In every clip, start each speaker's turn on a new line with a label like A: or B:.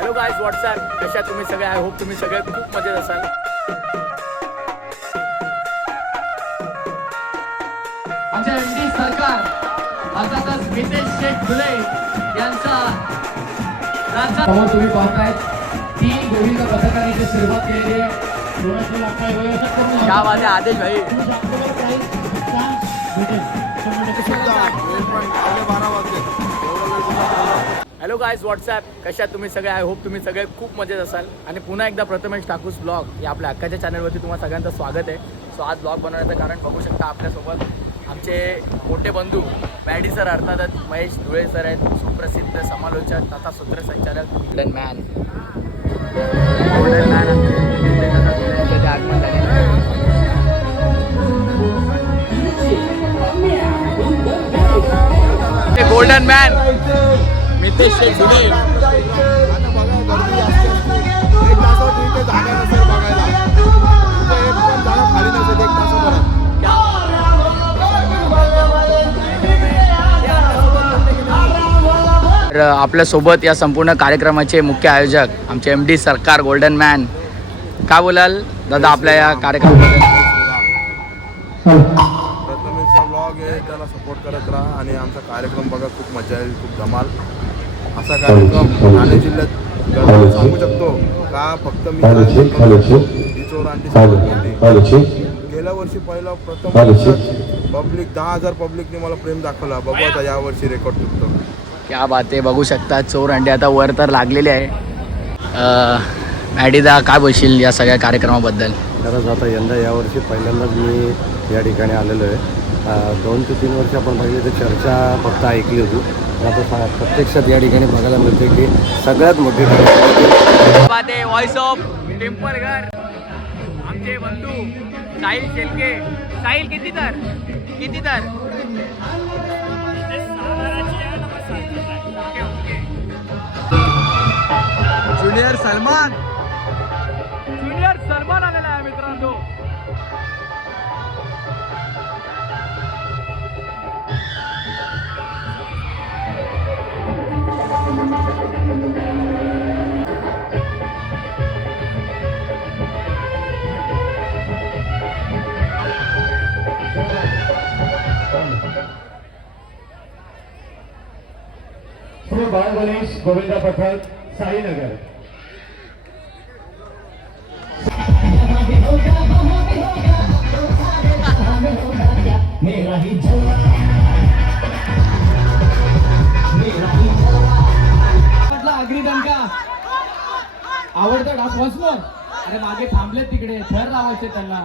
A: Hello guys WhatsApp कशा तुम्ही सगळे? आय होप तुम्ही सगळे खूप मजेत असाल.
B: आमच्या एम डी सरकार अर्थातच मितेश शेठ फुले यांचा तुम्ही पाहताय तीन गोविंद पथकाने सुरुवात केलेली आहे.
A: आदेश भाई. हॅलो गायज व्हॉट्सॲप कशा तुम्ही सगळे? आय होप तुम्ही सगळे खूप मजेत असाल. आणि पुन्हा एकदा प्रथमेश ठाकूस ब्लॉग या आपल्या अक्काच्या चॅनलवरती तुम्हाला सगळ्यांचं स्वागत आहे. सो आज ब्लॉग बनवण्याचं कारण बघू शकता आपल्यासोबत आमचे मोठे बंधू मॅडी सर अर्थातच महेश धुळे सर आहेत सुप्रसिद्ध समालोचक तथा सूत्रसंचालक गोल्डन मॅन गोल्डन मॅन आगमन गोल्डन मॅन मितेश शेख धुळे
C: एक तासावर जागा नसेल बघायला एक पण जागा खाली नसेल एक
A: तर आपल्यासोबत या संपूर्ण कार्यक्रमाचे मुख्य आयोजक आमचे M D Sarkar golden man काय बोलाल? दादा आपल्या या कार्यक्रमाबद्दल.
C: प्रथमेशचा ब्लॉग आहे त्याला सपोर्ट करत राहा आणि आमचा कार्यक्रम बघा खूप मजा येईल खूप धमाल. असा कार्यक्रम ठाणे जिल्ह्यात गर्दीने सांगू शकतो का? फक्त मी गेल्या वर्षी पहिला प्रथम. पब्लिक दहा हजार पब्लिकने मला प्रेम दाखवला. बघू आता या वर्षी रेकॉर्ड तुटतो.
A: क्या बात आहे बघू शकता. चोर अंडे आता वर तर लागलेले आहे. अं, मॅडीदा काय बोलशील या सगळ्या कार्यक्रमाबद्दल?
D: खरंच आता यंदा यावर्षी पहिल्यांदाच मी या ठिकाणी आलेलो आहे. दोन ते तीन वर्ष आपण पाहिजे तर चर्चा फक्त ऐकली होती. आता प्रत्यक्षात या ठिकाणी बघायला मिळते की सगळ्यात मोठी
A: व्हॉइस ऑफ टेम्पल घर आमचे बंधू साहिल शेलके. साहिल किती तर? किती तर? ज्युनियर सलमान. ज्युनियर सलमान आलेला आहे मित्रांनो.
D: बाळ गणेश गोविंदा पथक साईनगर.
B: म्हटलं आगरी दणका. आवडता डास वन्स अरे मागे थांबलेत तिकडे. थर लावायचे त्यांना.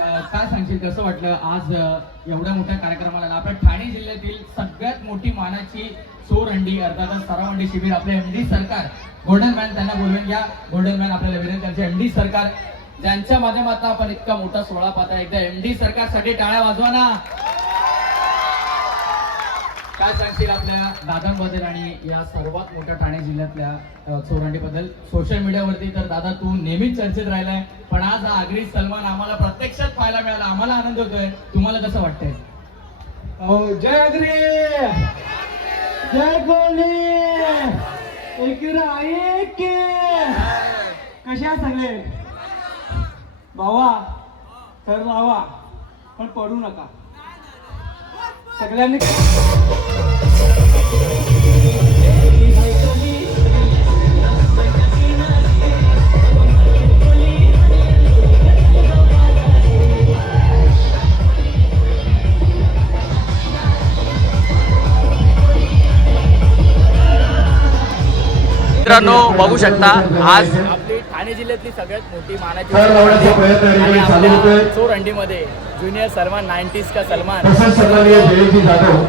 B: काय सांगशील? कसं वाटलं आज एवढ्या मोठ्या कार्यक्रमाला? आपल्या ठाणे जिल्ह्यातील सगळ्यात मोठी मानाची चोरंडी अर्थातच सरावंडी शिबिर आपले एमडी सरकार गोल्डन मॅन त्यांना बोलवेन. या गोल्डन मॅन आपल्याला विनंती त्यांचे एमडी सरकार ज्यांच्या माध्यमातून आपण इतका मोठा सोहळा पाहता एकदा एमडी सरकारसाठी टाळ्या वाजवा ना. काय सांगतील आपल्या दादांबद्दल आणि या सर्वात मोठ्या ठाणे जिल्ह्यातल्या अ, सोशल मीडियावरती तर दादा तू नेहमीच चर्चेत राहिलाय पण आज हा आगरी सलमान आम्हाला प्रत्यक्षात पाहायला मिळाला आम्हाला आनंद होतोय. तुम्हाला कसं वाटतंय? जय आगरी जय कोहली कशा सगळे? भावा तर लावा पण पडू नका. सगळ्यांनी
A: मित्रांनो बघू शकता आज आपली ठाणे जिल्ह्यातली सगळ्यात मोठी मानाची
D: थर लावण्याचा
A: ज्युनियर सलमान नाईन्टीज का सलमान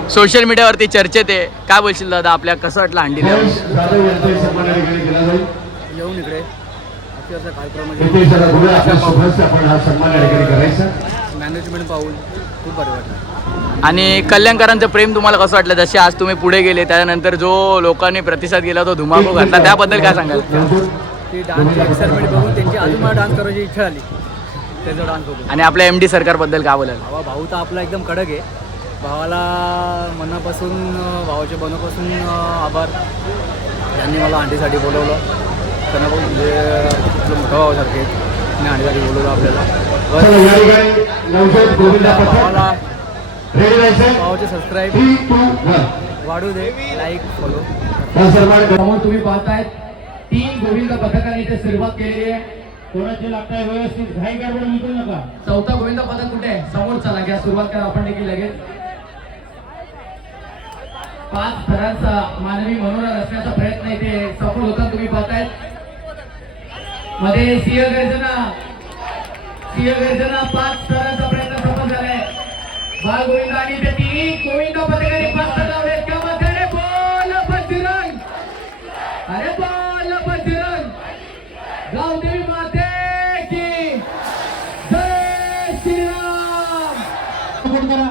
A: सोशल मीडियावरती चर्चेत आहे. काय बोलशील दादा? आपल्या कसं वाटलं
D: केला जाईल.
A: येऊन इकडे.
D: हा
A: मॅनेजमेंट पाहून खूप बरं वाटलं. आणि कल्याणकरांचं प्रेम तुम्हाला कसं वाटलं? जसे आज तुम्ही पुढे गेले त्यानंतर जो लोकांनी प्रतिसाद दिला तो धुमाकूळ घातला. त्याबद्दल काय सांगाल?
E: ती एक्साइटमेंट बघून त्यांची अजून मला डान्स करायची इच्छा आली त्याचा डान्स बघून
A: आणि आपल्या एम डी सरकारबद्दल काय बोलाल?
E: भावा भाऊ तर आपला एकदम कडक आहे. भावाला मनापासून भावाच्या मनापासून आभार.
B: त्यांनी मला अंडीसाठी बोलवलं. त्यांना पण म्हणजे मोठं भावासारखे. त्यांनी अंडीसाठी बोलवलं आपल्याला. बस
A: चला या ठिकाणी नवजोत गोविंदा पथक
B: भावाला भावाचे सबस्क्राईब वाढू दे. लाईक फॉलो
A: तुम्ही पाहताय तीन गोविंद पथकाने इथे सुरुवात केलेली आहे.
F: कोणाची लागताय व्यवस्थित? घाई गडबड विकू नका.
A: चौथा गोविंद पदक कुठे आहे? समोर चला घ्या सुरुवात करा आपण देखील लगेच. पाच थरांचा मानवी मनोरा रचण्याचा प्रयत्न इथे सफल होता तुम्ही पाहतायत. मध्ये सिंह गर्जना. सिंह गर्जना पाच थरांचा प्रयत्न सफल झालाय. बाल गोविंद आणि ते तिन्ही गोविंद पथकाने पाच थर लावले क्या बात बोल बजरंग. अरे बोल बजरंग गावदेवी माते की जय श्रीराम
F: सपोर्ट करा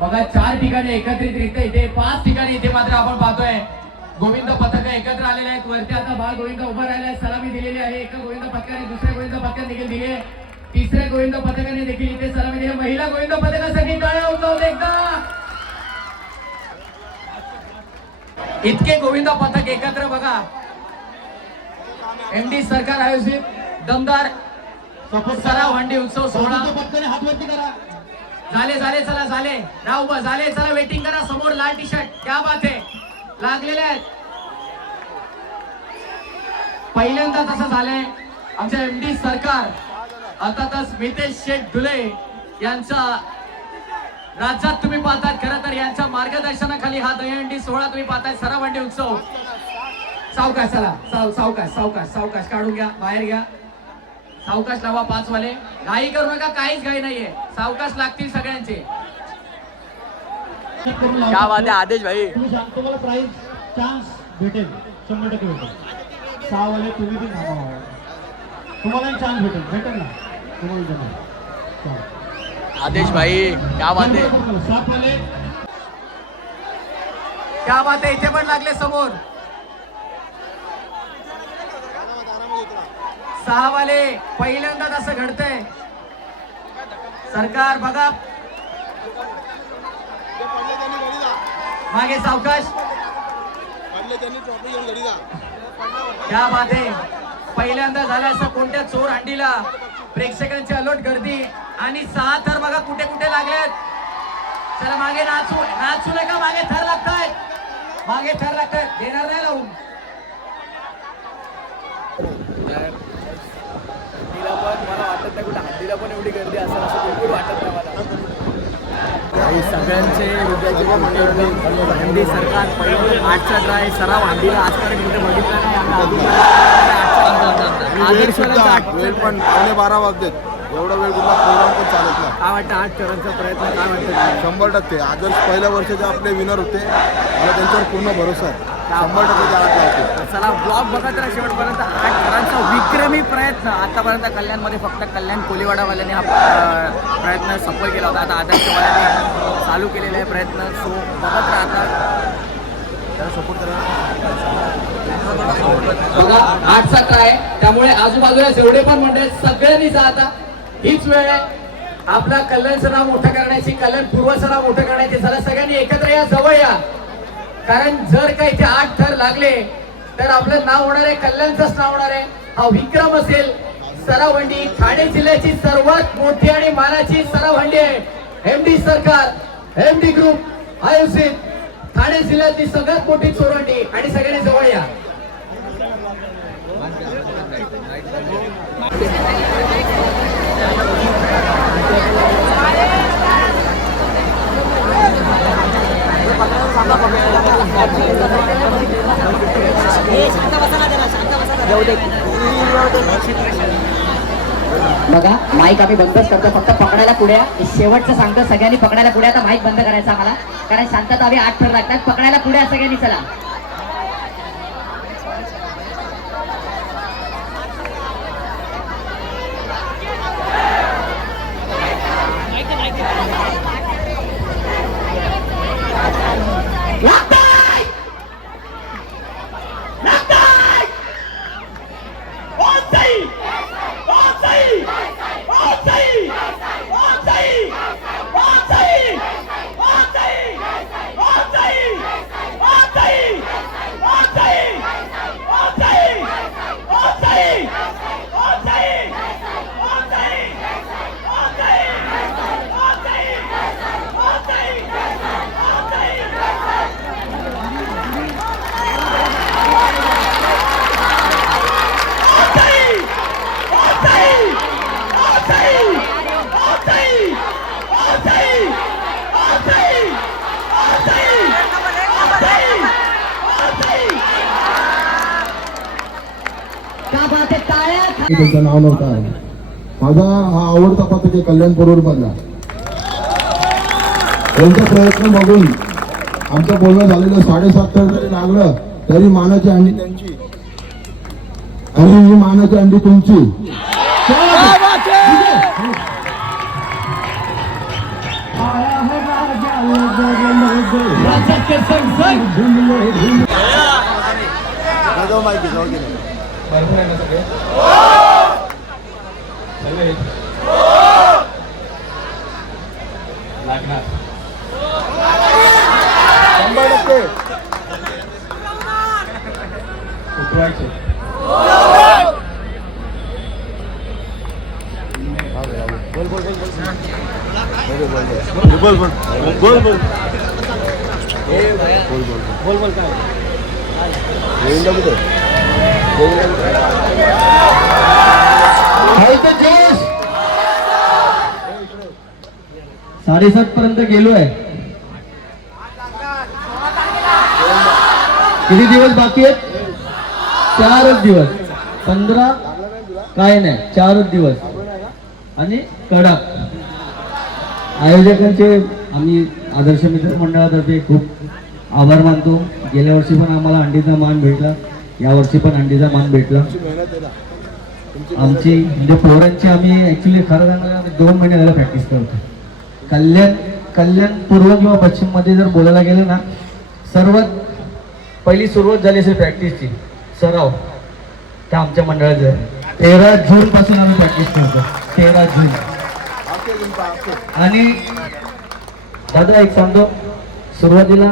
A: बघा चार ठिकाणी एकत्रितरित्या इथे पाच ठिकाणी इथे मात्र आपण पाहतोय. गोविंद पथक एकत्र आलेले आहेत. वरती आता बाळ गोविंद उभा राहिला आहे सलामी दिलेली आहे. एका गोविंद पथकाने दुसऱ्या गोविंद पथकाने देखील दिली आहे. तिसऱ्या गोविंद पथकाने देखील इथे सलामी दिली महिला गोविंद पथकासाठी टाळ्या उचलून एकदा इतके गोविंद पथक एकत्र बघा. एमडी सरकार आयोजित. दमदार. सराव हंडी उत्सव सोहळा.
F: पथकाने हातवरती करा.
A: झाले झाले चला झाले. राव उभा झाले चला वेटिंग करा. समोर लाल टी शर्ट क्या बात आहे लागलेले आहेत. पहिल्यांदा तसं झालंय. आमच्या एम डी सरकार अर्थातच मितेश शेठ धुले यांचा राज्यात तुम्ही पाहतात खरं तर यांच्या मार्गदर्शनाखाली हा दहीहंडी सोहळा तुम्ही पाहताय. सरावंडी उत्सव. सावकाश चला. साव सावकाश सावकाश सावकाश. काढून घ्या बाहेर घ्या. सावकाश लावा पाच वाले घाई करू नका काहीच घाई नाहीये. सावकाश लागतील सगळ्यांचे.
F: करून लावा.
G: क्या बात आहे आदेश भाई.
F: तुम्ही सांग तुम्हाला प्राइज चान्स भेटेल. शंभर टक्के भेटेल. सहा वाले तुम्ही बी तुम्हाला चान्स भेटेल. भेटेल ना? तुम्हाला.
G: आदेश भाई क्या बात आहे
F: सात वाले
A: क्या बात आहे इथे पण लागले समोर. सहा वाले पहिल्यांदाच असं घडतंय. सरकार बघा. मागे सावकाश. त्या बात पहिल्यांदा झालं असं कोणत्या चोर अंडीला प्रेक्षकांची अलोट गर्दी. आणि सहा थर बघा कुठे कुठे लागलेत. चला मागे नाचू नाचू नका मागे थर लागतायत. मागे थर लागतायत. देणार नाही लावून
G: हंडीला पण मला वाटत नाही कुठे पण एवढी गर्दी असेल असं बिलकुल वाटत नाही मला. काही सगळ्यांचे हंडी सरकार पहिलं आठचा ट्राय सराव हंडीला आजपर्यंत कुठे बघितला नाही.
C: पण पावणे बारा वाजलेत. एवढा वेळ कुठला प्रोग्राम पण चालत नाही.
G: काय वाटतं आठ करांचा प्रयत्न? काय वाटतं?
C: शंभर टक्के. आदर्श पहिल्या वर्षाचे आपले विनर होते. मला त्यांच्यावर पूर्ण भरोसा आहे. शंभर टक्के ते आठ
G: चला ब्लॉग बघत राहा शेवटपर्यंत. आठ घरांचा विक्रमी प्रयत्न. आतापर्यंत कल्याणमध्ये फक्त कल्याण कोलीवाडावाल्याने हा प्रयत्न सफल केला होता. आता आदर्शवाल्याने चालू केलेला आहे प्रयत्न. सो बघत राहतात त्याला सपोर्ट करा.
A: बघा आठचा ट्राय त्यामुळे आजूबाजूला जेवढे पण मंडळ सगळ्यांनी जा आता. हीच वेळ आहे. आपला कल्याण सराव मोठं करण्याची कल्याण पूर्व नाव मोठं करण्याची. चला सगळ्यांनी एकत्र या जवळ या. कारण जर का इथे आठ थर लागले तर आपलं नाव होणार आहे कल्याणचंच नाव होणार आहे. हा विक्रम असेल सरावंडी ठाणे जिल्ह्याची सर्वात मोठी आणि मानाची सरावंडी आहे. M D Sarkar M D group आयोजित. ठाणे जिल्ह्यातली सगळ्यात मोठी चोरंडी आणि सगळ्यांनी जवळ या.
H: बघा माईक आम्ही बंदच करतो फक्त पकडायला पुढ्या शेवटचं सांगतो सगळ्यांनी पकडायला पुढे आता माईक बंद करायचा आम्हाला. कारण शांतता आम्ही आठ थर लागतात. पकडायला पुढे सगळ्यांनी चला.
C: त्यांचं नाव नव्हतं आहे. माझा हा आवडता पथक आहे कल्याण मधला त्यांचा प्रयत्न बघून आमचं बोलणं झालेलं साडेसात तर जरी लागलं तरी मानाची अंडी त्यांची. आणि ही मानाची अंडी तुमची.
B: भरपूर आहे ना सगळे सगळे लागणार.
C: शंभर टक्के.
B: उठवायचे साडेसात पर्यंत गेलोय. किती दिवस बाकी आहेत? चारच दिवस. पंधरा? काय नाही चारच दिवस. आणि कडा. आयोजकांचे आम्ही आदर्श मित्र मंडळातर्फे खूप आभार मानतो. गेल्या वर्षी पण आम्हाला अंडीचा मान भेटला. यावर्षी पण अंडीचा मान भेटला. आमची म्हणजे पोरांची आम्ही ऍक्च्युली खरं सांगायला आम्ही दोन महिने झालं प्रॅक्टिस करतो कल्याण कल्याण पूर्व किंवा पश्चिममध्ये जर बोलायला गेलं ना सर्वात पहिली सुरुवात झाली असेल प्रॅक्टिसची सराव. त्या आमच्या मंडळाचं तेरा जून पासून आम्ही प्रॅक्टिस करतो तेरा जून. आणि दादा एक सांगतो. सुरुवातीला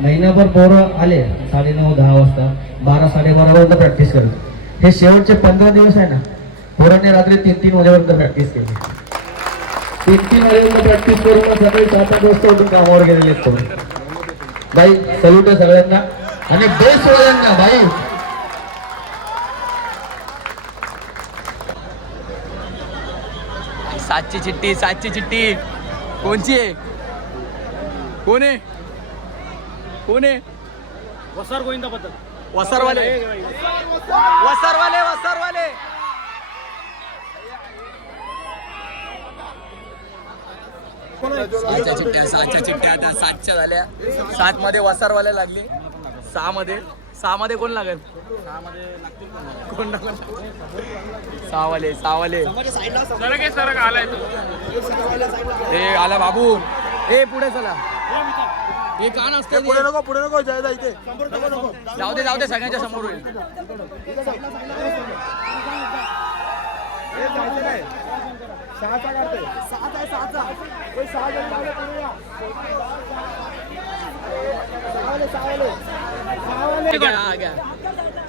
B: महिनाभर पोरं आले साडेनऊ दहा वाजता. बारा साडेबारा वाजता प्रॅक्टिस करतो. हे शेवटचे पंधरा दिवस आहे ना पोरांनी रात्री तीन तीन वाजेपर्यंत प्रॅक्टिस केली. तीन तीन वाजेपर्यंत प्रॅक्टिस करून सकाळी सात आठ वाजता उठून कामावर गेलेले. बाई सल्यूट आहे सगळ्यांना. आणि बेस्ट वाल्यांना बाई.
A: सातची चिठ्ठी सातची चिठ्ठी. कोणची आहे? कोण आहे? कोण आहे?
G: वसार गोविंदा पद्धत
A: वसरवाले. वसरवाले वसरवाले. सातच्या चिठ्ठ्या सातच्या चिठ्ठ्या आता सातच्या झाल्या. सात मध्ये वसारवाले लागले. सहा मध्ये सहा मध्ये कोण लागेल कोण लागेल सहावाले सहावाले ए आला बाबू. ए पुढे चला. हे कान असते
C: पुढे नको पुढे नको जय इथे.
A: जाऊ दे जाऊ दे सगळ्यांच्या समोर होईल.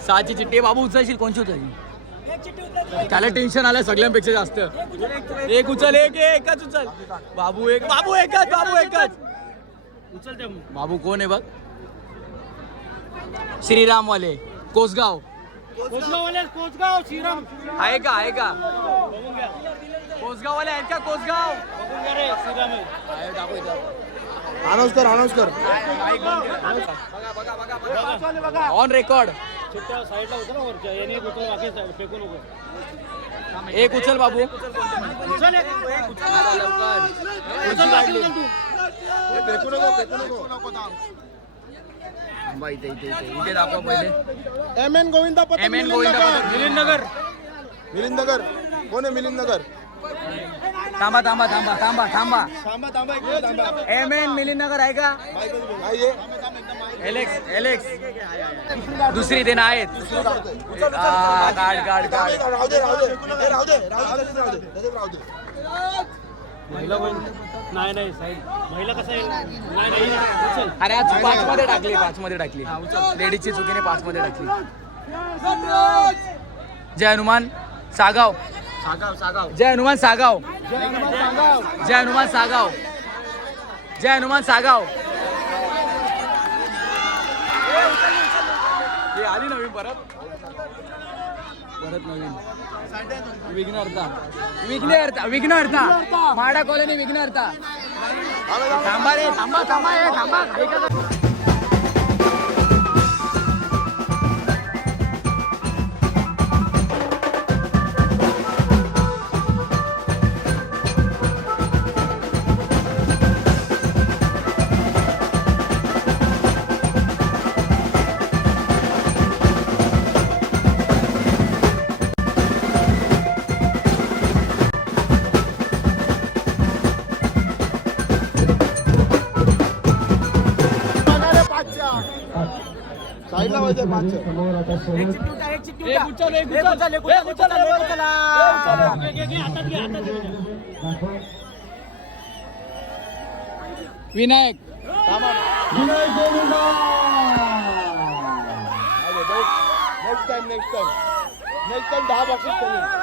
A: सहाची चिठ्ठी बाबू उचलशील कोणची उचलशील? त्याला टेन्शन आलं सगळ्यांपेक्षा जास्त. एक उचल एक एकच उचल. बाबू एक बाबू एकच बाबू एकच. बाबू कोण आहे बघ? श्रीराम वाले कोसगाव
G: कोसगाव श्रीराम।
A: आहे का आहे का? कोसगाव वाले आहेत का कोसगाव?
G: बघून घ्या रे श्रीराम आहे.
A: दाखव इथं.
C: अनाऊन्स कर अनाऊन्स कर
A: ऑन रेकॉर्ड
G: साईडला होतं ना वरच्या याने एक उचल बाकी आहे, फेकू नको.
A: एक उचल बाबू.
G: उचल एक.
A: उचल.
C: फेकू नको फेकू नको
A: थांबा, इथे इथे इथे. इथे दाखवा पहिले.
C: एम एन गोविंदा पथक
A: एम एन गोविंदा
G: मिलिंद नगर.
C: मिलिंद नगर. कोण आहे मिलिंद नगर?
A: थांबा थांबा थांबा थांबा थांबा.
C: थांबा थांबा एक मिनिट थांबा.
A: एम एन मिलिनगर आहे का? Alex Alex. दुसरी देणं आहेत. काढ काढ काढ
C: राहू दे राहू दे राहू दे राहू दे राहू दे.
G: महिला कोण नाही नाही साईड महिला कसं आहे? नाही नाही उचल.
A: अरे आज पाच मध्ये टाकली पाच मध्ये टाकली लेडीजची चुकीने पाच मध्ये टाकली जय हनुमान सागाव. जय हनुमान सागाव! जय हनुमान सागाव. जय हनुमान सागाव. हे आली नवीन परत? परत नवीन. विघ्नहर्ता. विघ्नहर्ता विघ्नहर्ता. माडा कॉलनी विघ्नहर्ता. थांबा रे थांबा थांबा थांबा.
G: Vinayak.
C: Next time next time next time दहा बक्षीस